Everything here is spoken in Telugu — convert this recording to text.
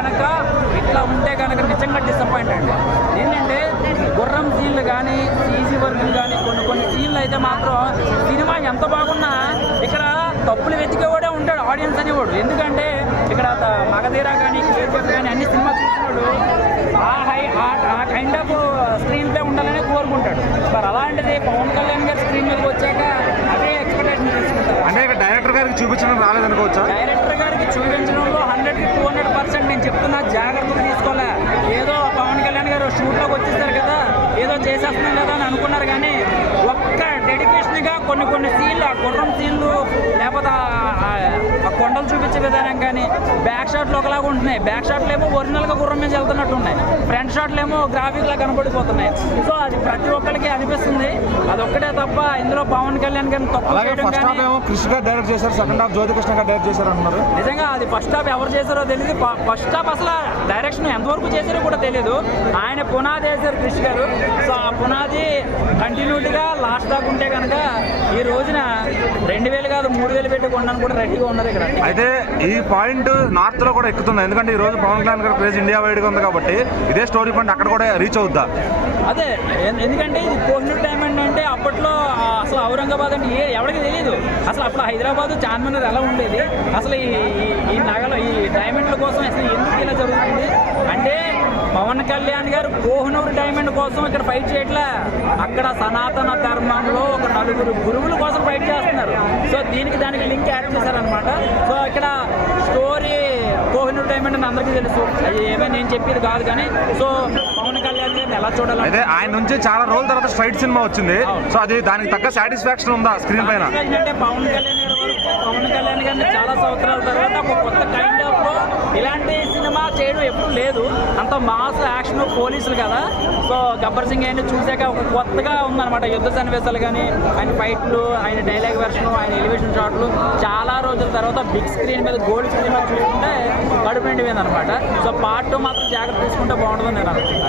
కనుక ఇట్లా ఉంటే కనుక నిజంగా డిసప్పాయింట్ అండి. ఏంటంటే గుర్రం సీన్లు కానీ సీజీ వర్క్లు కానీ కొన్ని సీన్లు అయితే మాత్రం సినిమా ఎంత బాగున్నా ఇక్కడ తప్పులు వెతికేవాడే ఉంటాడు ఆడియన్స్ అనేవాడు. ఎందుకంటే ఇక్కడ మగధీరా కానీ కేజీఎఫ్ కానీ అన్ని సినిమా చూసినాడు ఆ కైండ్ ఆఫ్ స్క్రీన్ ప్లే ఉండాలని కోరుకుంటాడు. మరి అలాంటిది పవన్ కళ్యాణ్ గారి స్క్రీన్ మీదకి వచ్చాక అదే ఎక్స్పెక్టేషన్ తీసుకుంటారు. అంటే ఇక్కడ డైరెక్టర్ గారికి చూపించడం రాలేదనుకోవచ్చా? డైరెక్టర్ గారికి చూపించడంలో 100-200% నేను చెప్తున్నా, జాగ్రత్తలు తీసుకోలే. ఏదో పవన్ కళ్యాణ్ గారు షూట్లోకి వచ్చేస్తారు కదా, ఏదో చేసేస్తున్నాం కదా అని అనుకున్నారు. కానీ ఒక్క డెడికేషన్గా కొన్ని సీన్లు, ఆ గుర్రం సీన్లు లేకపోతే ఆ కొండలు చూపించే విధానం కానీ బ్యాక్ షాట్లు ఒకలాగా ఉంటున్నాయి. బ్యాక్ షాట్లు ఏమో ఒరిజినల్గా గుర్రం మీద వెళ్తున్నట్టు ఉన్నాయి, ఫ్రంట్ షాట్లు ఏమో గ్రాఫిక్లా కనబడిపోతున్నాయి. సో అది ప్రతి ఒక్కరికి అనిపిస్తుంది. అదొక్కటే తప్ప ఇందులో పవన్ కళ్యాణ్ గారిని తప్పు చేయడం కానీ కృష్ణ గారు డైరెక్ట్ చేశారు, సెకండ్ హాఫ్ జ్యోతికృష్ణ గారు డైరెక్ట్ చేశారు అంటున్నారు. నిజంగా అది ఫస్ట్ హాఫ్ ఎవరు చేశారో తెలియదు. ఫస్ట్ హాఫ్ అసలు డైరెక్షన్ ఎంతవరకు చేశారో కూడా తెలియదు. ఆయన పునాది వేశారు కృష్ణ గారు. సో ఆ పునాది కంటిన్యూటీగా లాస్ట్ దాకా ఉంటే కనుక ఈ రోజున 2000 కాదు 3000 పెట్టి కొనడానికి కూడా రెడీగా ఉన్నారు ఇక్కడ. అయితే ఈ పాయింట్ నార్త్ లో కూడా ఎక్కుతుంది, ఎందుకంటే ఈ రోజు పవన్ కళ్యాణ్ గారి క్రేజ్ ఇండియా వైడ్ గా ఉంది కాబట్టి ఇదే స్టోరీ పాయింట్ అక్కడ కూడా రీచ్ అవుద్దా? అదే ఎందుకంటే ఇది కోహినూర్ డైమండ్ అంటే అప్పట్లో అసలు ఔరంగాబాద్ అంటే ఎవరికి తెలియదు. అసలు అప్పుడు హైదరాబాద్ చార్మినార్ ఎలా ఉండేది, అసలు ఈ నగలు ఈ డైమండ్ల కోసం అసలు ఎందుకు ఇలా జరుగుతుంది అంటే పవన్ కళ్యాణ్ గారు కోహినూర్ డైమండ్ కోసం ఇక్కడ ఫైట్ చేయట్లే, అక్కడ సనాతన ధర్మంలో ఒక 4 గురువుల కోసం ఫైట్ చేస్తున్నారు. సో దానికి లింక్ యాడ్ చేశారనమాట. సో ఇక్కడ స్టోరీ కోహినూర్ డైమండ్ అని అందరికీ తెలుసు, అది ఏమైనా నేను చెప్పేది కాదు. కానీ సో పవన్ కళ్యాణ్ గారిని ఎలా చూడాలి అయితే ఆయన నుంచి చాలా రోజుల తర్వాత స్ట్రైట్ సినిమా వచ్చింది. సో అది దానికి తగ్గ సాటిస్ఫాక్షన్ ఉందా స్క్రీన్ పైన? అంటే పవన్ కళ్యాణ్ గారిని చాలా సంవత్సరాల తర్వాత ఒక కొత్త కైండ్ ఆఫ్ లో ఇలాంటి సినిమా చేయడం ఎప్పుడు లేదు. అంత మాస్ యాక్షన్ పోలీసులు కదా. సో గబ్బర్ సింగ్ అయినా చూసాక ఒక కొత్తగా ఉందన్నమాట. యుద్ధ సన్నివేశాలు కానీ ఆయన ఫైట్లు, ఆయన డైలాగ్ వెర్షన్, ఆయన ఎలివేషన్ షాట్లు చాలా రోజుల తర్వాత బిగ్ స్క్రీన్ మీద గోల్డ్ స్క్రీన్ మీద చూసుకుంటే కడుపు నిండిపోయింది అనమాట. సో పార్ట్ 2 మాత్రం జాగ్రత్త తీసుకుంటే బాగుంటుందని నేను అనుకుంటున్నాను.